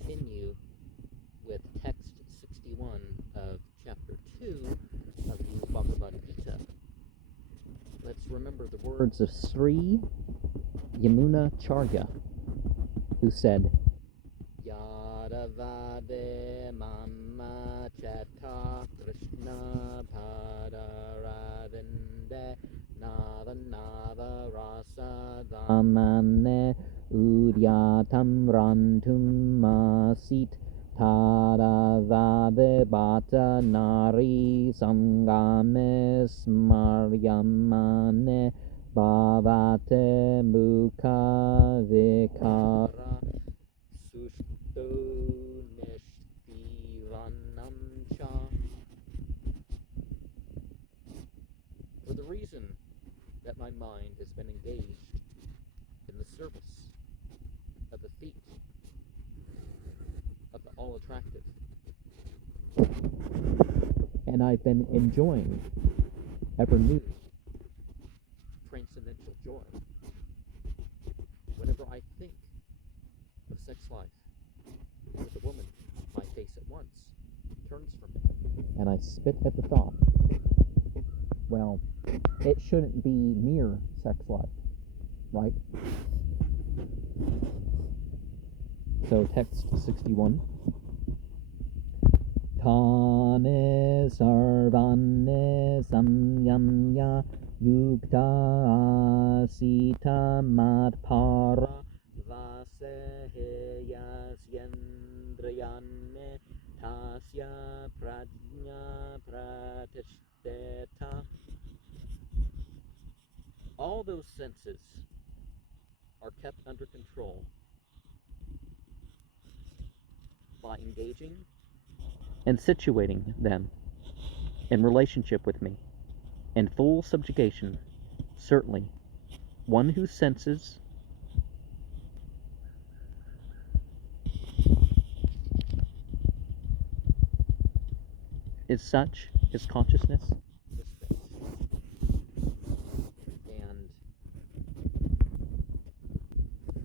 continue with text 61 of chapter 2 of the Bhagavad Gita. Let's remember the words of Sri Yamunacharya, who said, Yadavade Mama Chata Krishna Padaravinde Nava Nava Rasa Damane Udyatam Rantum Masit Tadavade Bata Nari Sangame Smaryamane Bhavate Mukha Vikara Sushto Nishtivanam Cha. For the reason that my mind has been engaged in the service of the feet of the all-attractive, and I've been enjoying ever new transcendental joy. Whenever I think of sex life with a woman, my face at once turns from it, and I spit at the thought. Well, it shouldn't be mere sex life, right? So text 61. Tane sarvane samyamya yukta asita matpara vasehyasyendriyane tasya prajna pratishteta. All those senses are kept under control by engaging and situating them in relationship with me in full subjugation. Certainly, one whose senses is such his consciousness is fixed. And the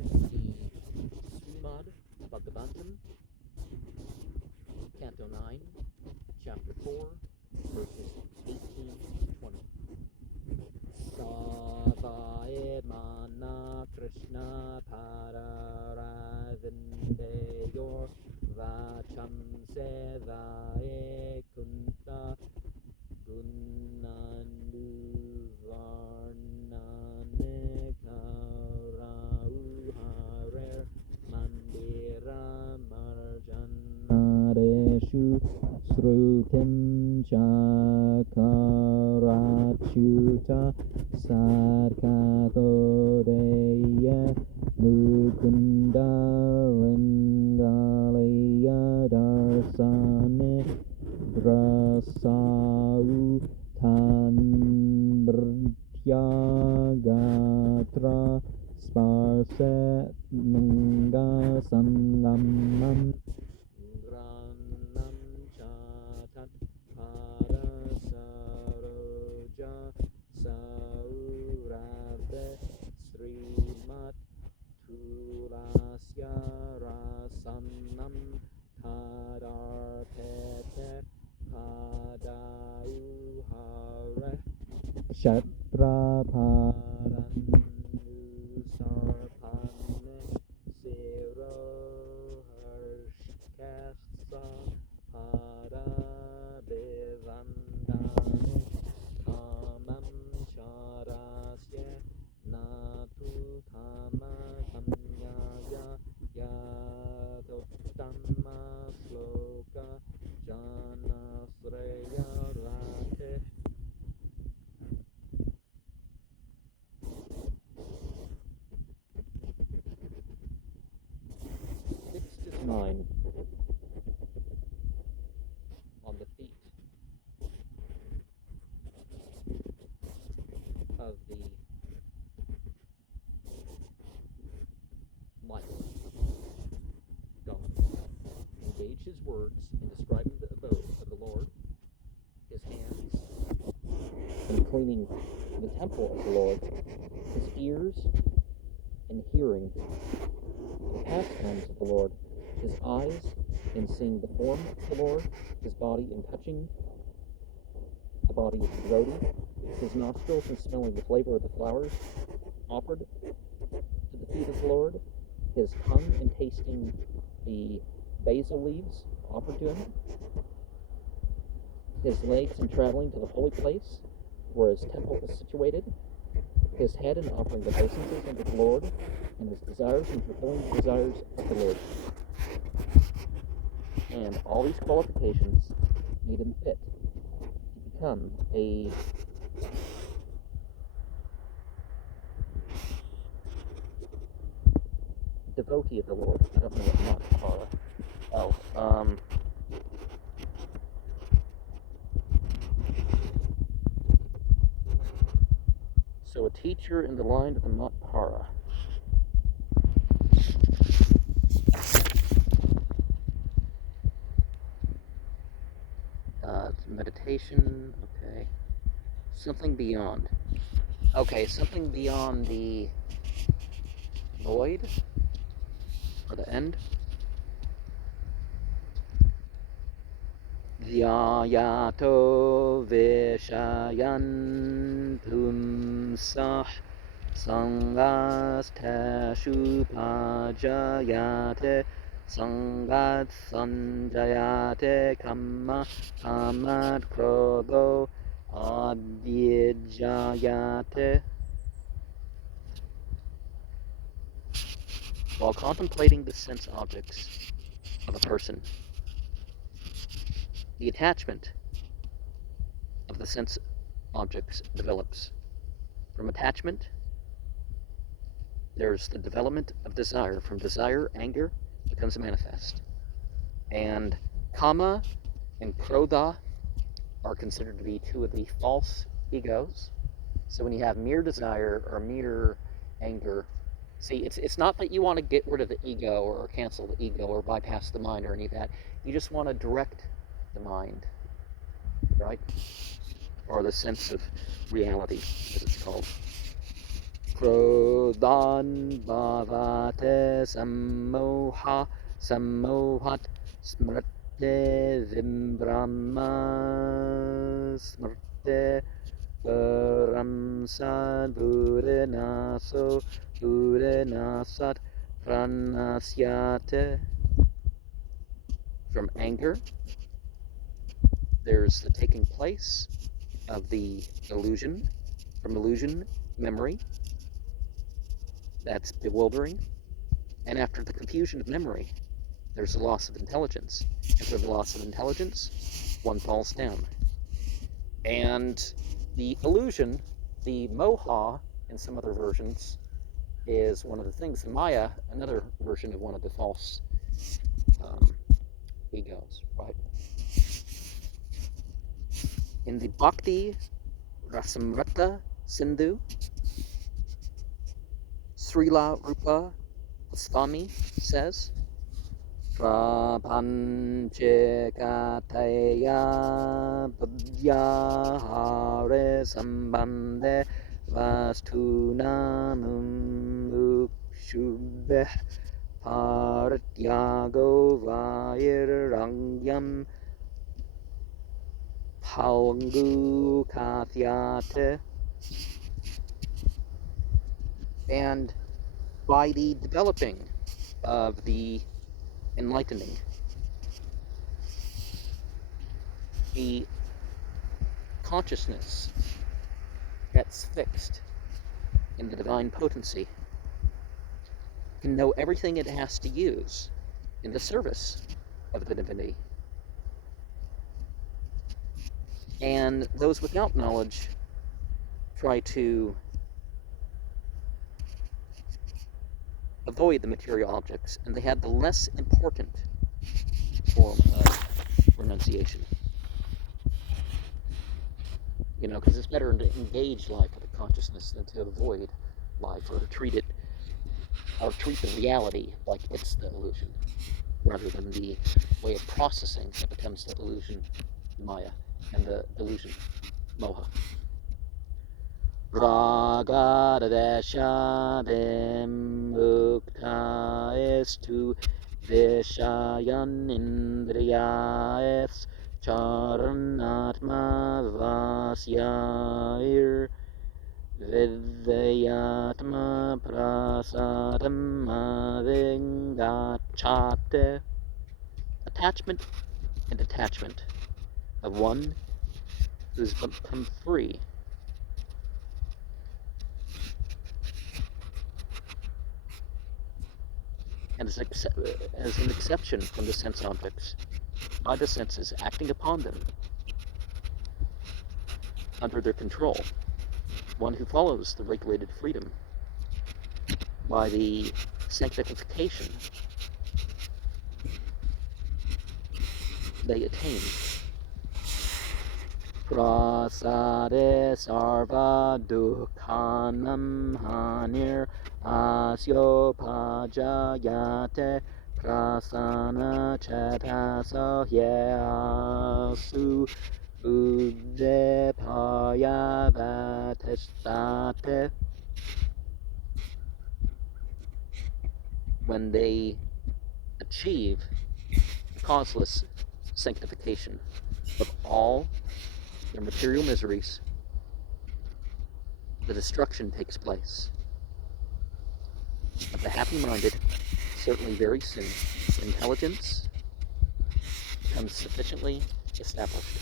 Srimad Bhagavatam, Canto 9, Chapter 4, verses 18 to 20. Savae mana Krishna pararavindeyor vacham sevae kunta gunanduvarnane karauharer mandira marjanareshu srutim chakarachuta sarkatodeya mukunda lingalaya darsane brasau tanbrtyagatra sparset manga sangamam granam chatat parasaroja saurave srimat tulasya rasanam kadarpete kadauhare Shatraparanusarpanne Siro Harshkasa Parabhivandane Kamam Charasya Natu Kama Samyaya Yadottama Sloka Janasreya Rate. Fixed his mind on the feet of the mighty God. Engage his words in describing the abode of the Lord, his hands in cleaning the temple of the Lord, his ears in hearing the pastimes of the Lord, his eyes in seeing the form of the Lord, his body in touching the body of the devotee, his nostrils in smelling the flavor of the flowers offered to the feet of the Lord, his tongue in tasting the basil leaves offered to him, his legs in traveling to the holy place where his temple is situated, his head in offering the obeisances unto the Lord, and his desires in fulfilling the desires of the Lord. And all these qualifications made him fit to become a devotee of the Lord. I don't know what Makara. So a teacher in the line of the Matpara. Meditation, okay. Something beyond. Okay, something beyond the void, or the end. Dhyayato vishayantum sah sangastashu pajayate sangat sanjayate kamad krodho abhijayate. While contemplating the sense objects of a person, the attachment of the sense objects develops. From attachment, there's the development of desire. From desire, anger becomes manifest. And kama and krodha are considered to be two of the false egos. So when you have mere desire or mere anger, see, it's not that you want to get rid of the ego or cancel the ego or bypass the mind or any of that. You just want to direct the mind, right? Or the sense of reality, as it's called. Krodhan bhavate sammoha sammohat smrte vimbrahma smrte paramsad burenasat pranasyate. From anger, there's the taking place of the illusion. From illusion, memory. That's bewildering. And after the confusion of memory, there's the loss of intelligence. After the loss of intelligence, one falls down. And the illusion, the moha, in some other versions, is one of the things. The maya, another version of one of the false egos, right? In the Bhakti Rasamrita Sindhu, Srila Rupa Goswami says, Prapanche kataya buddhyahare sambandhe vastunamum mukshubeh parityago vairangyam Paungu Kathyate. And by the developing of the enlightening, the consciousness that's fixed in the divine potency can know everything it has to use in the service of the divinity. And those without knowledge try to avoid the material objects, and they have the less important form of renunciation. You know, because it's better to engage life with a consciousness than to avoid life or treat the reality like it's the illusion, rather than the way of processing that becomes the illusion, maya, and the illusion, moha. Ragadadesha vimukta estu Vishayan indriyas charanatma vasyair Vidyatma prasadam avingachate. Attachment and detachment of one who's become free. And as an exception from the sense objects, by the senses acting upon them, under their control, one who follows the regulated freedom by the sanctification they attain. Prasade sarva dukhanam hanir asyo pajayate prasana chetaso hyasu Uddhe paya vatestate. When they achieve causeless sanctification of all their material miseries, the destruction takes place. Of the happy-minded, certainly very soon, intelligence becomes sufficiently established.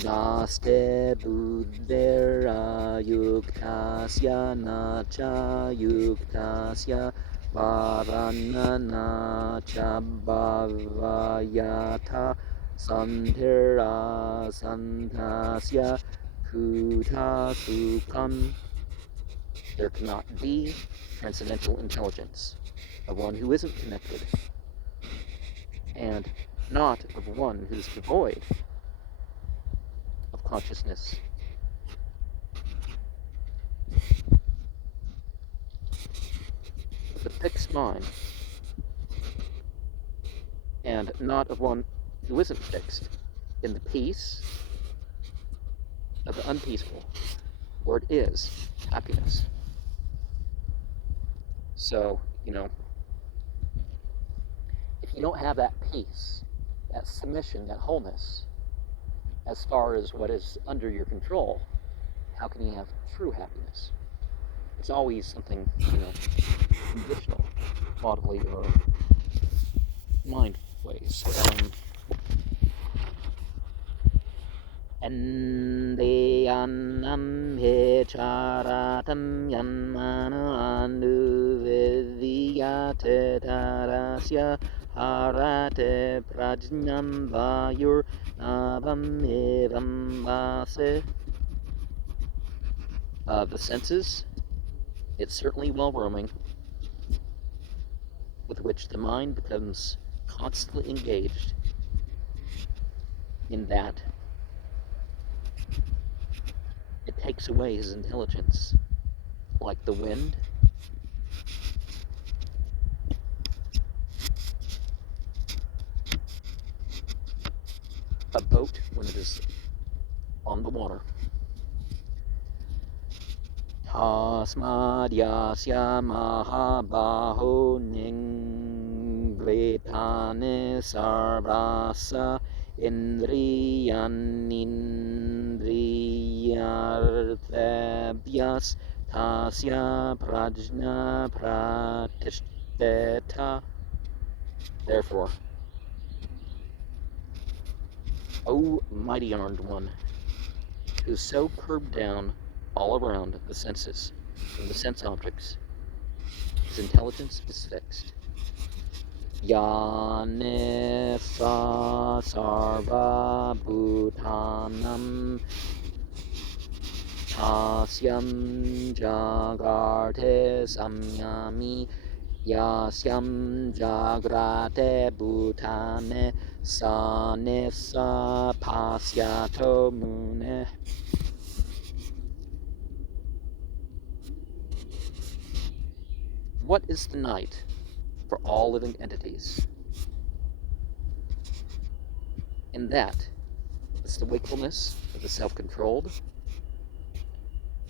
Naste buddhera yuktasya nacha yuktasya varana nacha bhavayata santira santasya kuta sukham. There cannot be transcendental intelligence of one who isn't connected, and not of one who's devoid of consciousness. Of the fixed mind, and not of one who isn't fixed in the peace of the unpeaceful, where it is happiness. So, if you don't have that peace, that submission, that wholeness, as far as what is under your control, how can you have true happiness? It's always something, conditional, bodily or mind ways. Endeyanam hecharatam yanmana andu vidyate tarasya harate prajnam vayur navam evam vase. The senses, it's certainly well roaming, with which the mind becomes constantly engaged in that. It takes away his intelligence, like the wind. A boat when it is on the water. Tasmad yasya mahabaho ningretane sarvasa indriyan indriyarthabhyas tasya prajna pratishteta. Therefore, O mighty armed one, who so curbed down all around the senses from the sense objects, his intelligence is fixed. Yanefa sarva bhutanam tasyam jagarte samyami yasyam jagrate bhutane sanesa pasyato mune. What is the night for all living entities? In that is the wakefulness of the self-controlled,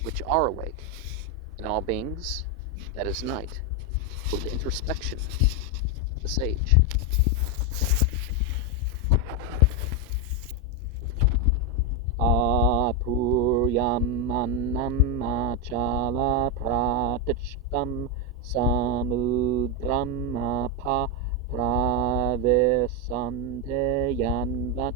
which are awake in all beings. That is night. or the introspection of the sage. Apuryam annam achala pratichtam samudram apa pravesante yanvat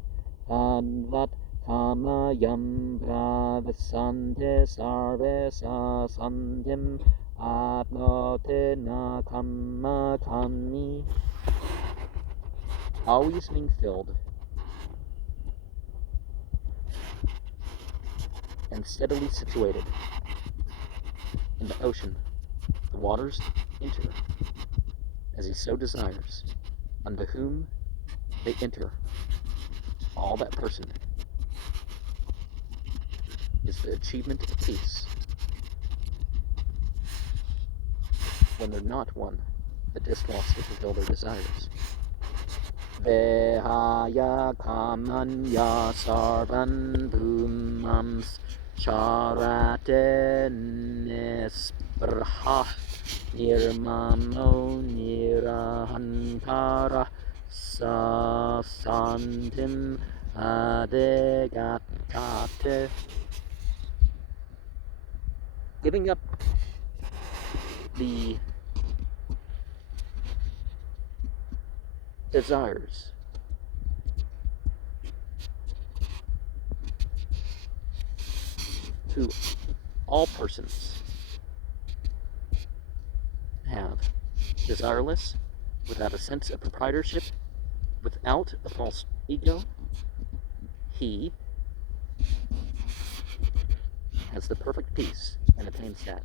advat kamayam pravesante sarve sasantim apnote nakama kami. Always being filled and steadily situated in the ocean, the waters enter as he so desires, unto whom they enter. All that person is the achievement of peace. When they're not one that just wants to fulfill their desires. Vehaya kamanya sarvan bhumams charate nisprha nirmamo nirahankara sasantim adegatate. Giving up the desires to all persons have desireless, without a sense of proprietorship, without a false ego, he has the perfect peace and attains that.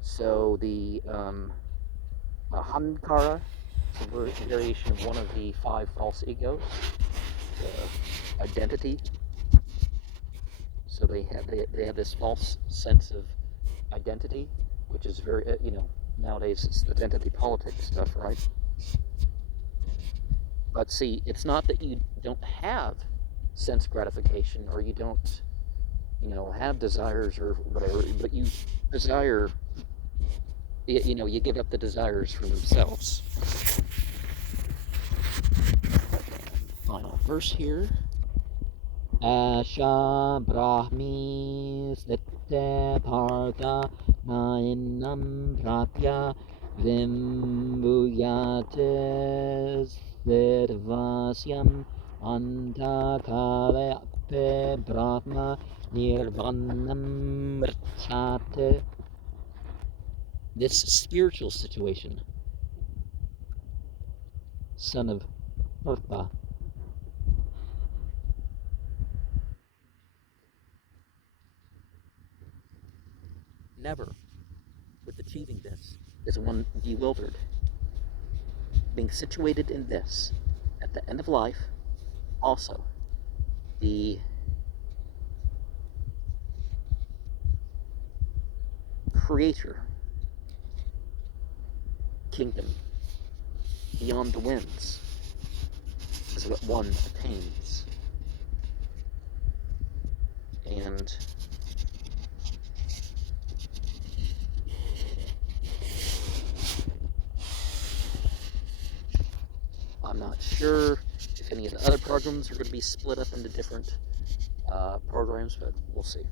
So the ahankara is a variation of one of the 5 false egos, the identity. So they have this false sense of identity, which is very, nowadays it's identity politics stuff, right? But see, it's not that you don't have sense gratification or you don't, have desires or whatever, but you desire, you give up the desires for themselves. Final verse here. Asha brahmi snitte partha nainam prapya vimbuyate svedvasyam antakale ape brahma nirvanam mrchate. This spiritual situation, son of Partha, never, with achieving this, is one bewildered. Being situated in this, at the end of life, also, the creator kingdom beyond the winds is what one attains. And I'm not sure if any of the other programs are going to be split up into different programs, but we'll see.